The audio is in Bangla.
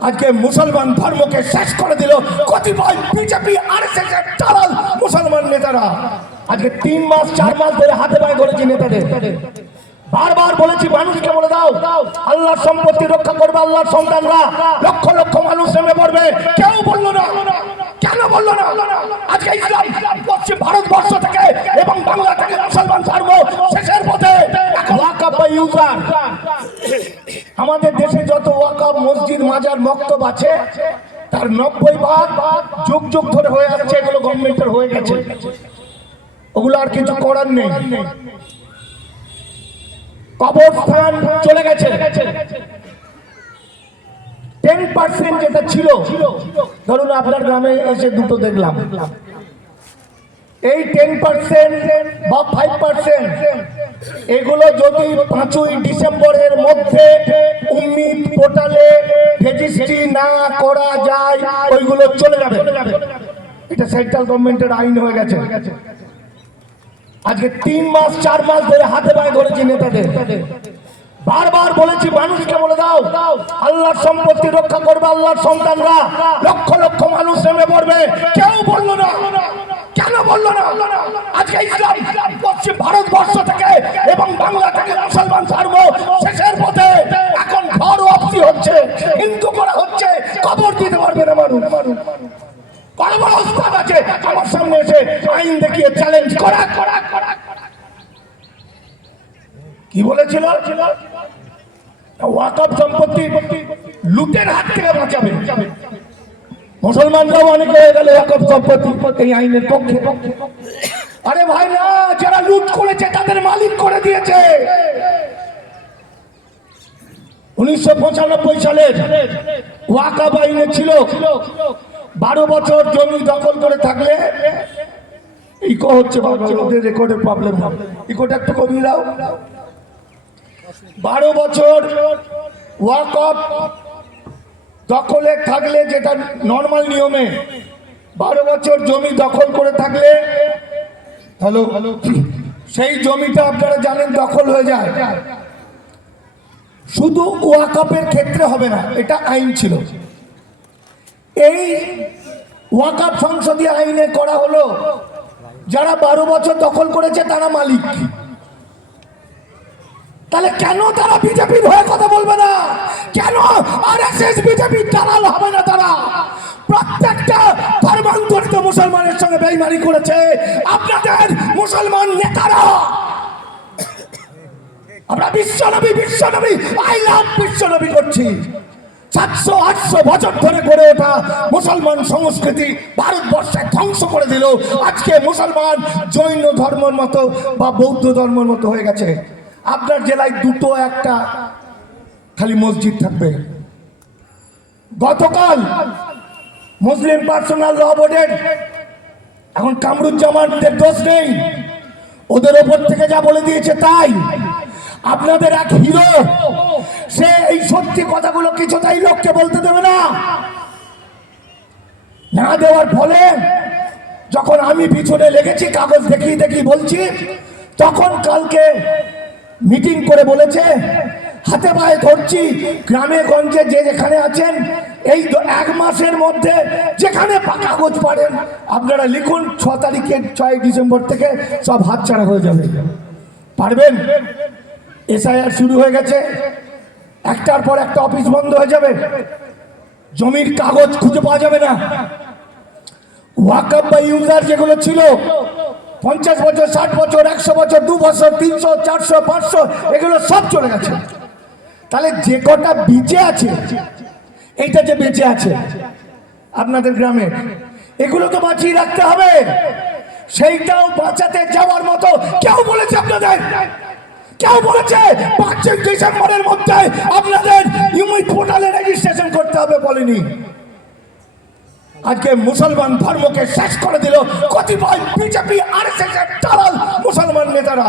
আজকে মুসলমান ধর্মকে শেষ করে দিল কতিপয় বিজেপি আর মুসলমান নেতারা। আজকে তিন মাস, চার মাস ধরে হাতে পায়ে ধরেছি নেতাদের। বারবার বলেছি, মানুষকে বলে দাও, আল্লাহর সম্পত্তি রক্ষা করবে আল্লাহর সন্তানরা। লক্ষ লক্ষ মানুষ নেমে পড়বে। কেউ বলল না, কেন বলল না? আজকে ইসলাম পশ্চিম ভারতবর্ষ থেকে এবং বাংলা থেকে মুসলমান ধর্ম শেষের পথে। বা ইউজার আমাদের দেশে যত ওয়াকাব মসজিদ, মাজার, মক্তব আছে, তার নব্বই ভাগ যুগ যুগ ধরে হয়ে আসছে, এগুলো গভর্নমেন্টের হয়ে গেছে। ওগুলো আর কিছু করার নেই। কবরস্থান চলে গেছে। টেন পার্সেন্ট যেটা ছিল, ধরুন আপনার গ্রামে এসে দুটো দেখলাম। এই টেন পার্সেন্ট বা ফাইভ পার্সেন্ট এগুলো যদি পাঁচই ডিসেম্বরের মধ্যে উম্মিদ পোর্টালে রেজিস্ট্রি না করা যায়, ওইগুলো চলে যাবে। এটা সেন্ট্রাল গভর্নমেন্টের আইন হয়ে গেছে। আজকে তিন মাস, চার মাস ধরে হাতে পায়ে ধরেছি নেতাদের। বারবার বলেছি, মানুষকে বলে দাও, আল্লাহর সম্পত্তি রক্ষা করবে আল্লাহর সন্তানরা। লক্ষ লক্ষ মানুষ নেমে কবর দিতে পারবে না মানুষ। বড় বড় আছে? আমার সামনে এসে আইন দেখিয়ে চ্যালেঞ্জ করা। করা করা করা। কি বলেছিল? ওয়াকফ সম্পত্তি লুটের হাত থেকে বাঁচাবে। মুসলমানরাও অনেকে হয়ে গেল ওয়াকফ সম্পত্তি এই আইনের পক্ষে। আরে ভাই না, যারা লুট করেছে তাদের মালিক করে দিয়েছে। উনিশশো পঁচানব্বই সালের আইনে ছিল বারো বছর জমি দখল করে থাকলে ইকো হচ্ছে ওদের রেকর্ডের প্রবলেম হবে ইকোটা একটু কমিয়ে দাও। বারো বছর ওয়াকফ দখলে থাকলে যেটা নর্মাল নিয়মে বারো বছর জমি দখল করে থাকলে হ্যালো? সেই জমিটা আপনারা জানেন দখল হয়ে যায়। শুধু ওয়াকফের ক্ষেত্রে হবে না, এটা আইন ছিল। এই ওয়াকফ সংসদীয় আইনে করা হলো, যারা বারো বছর দখল করেছে তারা মালিক। তাহলে কেন তারা বিজেপির হয়ে কথা বলবে না? কেন আর এস এস বিজেপির দালাল হবে না তারা? প্রত্যেকটা ধর্মান্তরিত মুসলমানের সঙ্গে বেইমানি করেছে। আপনাদের মুসলমান নেতারা আমরা বিশ্বনবী বিশ্বনবী আই লাভ বিশ্বনবী করছি। সাতশো, আটশো বছর ধরে গড়ে ওঠা মুসলমান সংস্কৃতি ভারতবর্ষে ধ্বংস করে দিল। আজকে মুসলমান জৈন ধর্মের মতো বা বৌদ্ধ ধর্মের মতো হয়ে গেছে। আপনার জেলায় দুটো, একটা, খালি মসজিদ থাকবে। গতকাল মুসলিম পার্সোনাল ল বোর্ডের, এখন কামরুজ্জামানদের দোষ নেই। ওদের ওপর থেকে যা বলে দিয়েছে তাই। আপনাদের এক হিরো, সে এই সত্যি কথাগুলো কিছুটাই লোককে বলতে দেবে না। না দেওয়ার ফলে যখন আমি পিছনে লেগেছি, কাগজ দেখি দেখি বলছি, তখন কালকে মিটিং করে বলেছে, হাতে পায়ে ধরছি, গ্রামে গঞ্জে যে যেখানে আছেন, এই এক মাসের মধ্যে যেখানে কাগজ পারেন আপনারা লিখুন, ছ তারিখের ছয় ডিসেম্বর থেকে সব হাতছাড়া হয়ে যাবে। পারবেন? এসআইআর শুরু হয়ে গেছে। একটার পর একটা অফিস বন্ধ হয়ে যাবে। জমির কাগজ খুঁজে পাওয়া যাবে না। ওয়াকআপ বা ইউজার যেগুলো ছিল, পঞ্চাশ বছর, ষাট বছর, একশো বছর, দু বছর, তিনশো, চারশো, পাঁচশো, এগুলো সব চলে গেছে। তাহলে যে কটা বেঁচে আছে, এইটা যে বেঁচে আছে, আপনাদের গ্রামে, এগুলো তো বাঁচিয়ে রাখতে হবে। সেইটাও বাঁচাতে যাওয়ার মতো কেউ বলেছে আপনাদের। কেউ বলেছে পাঁচই ডিসেম্বরের মধ্যে আপনাদের ইউমিট পোর্টালে রেজিস্ট্রেশন করতে হবে বলেনি। আজকে মুসলমান ধর্মকে শেষ করে দিল কতিপয় বিজেপি আর এস এর মুসলমান নেতারা।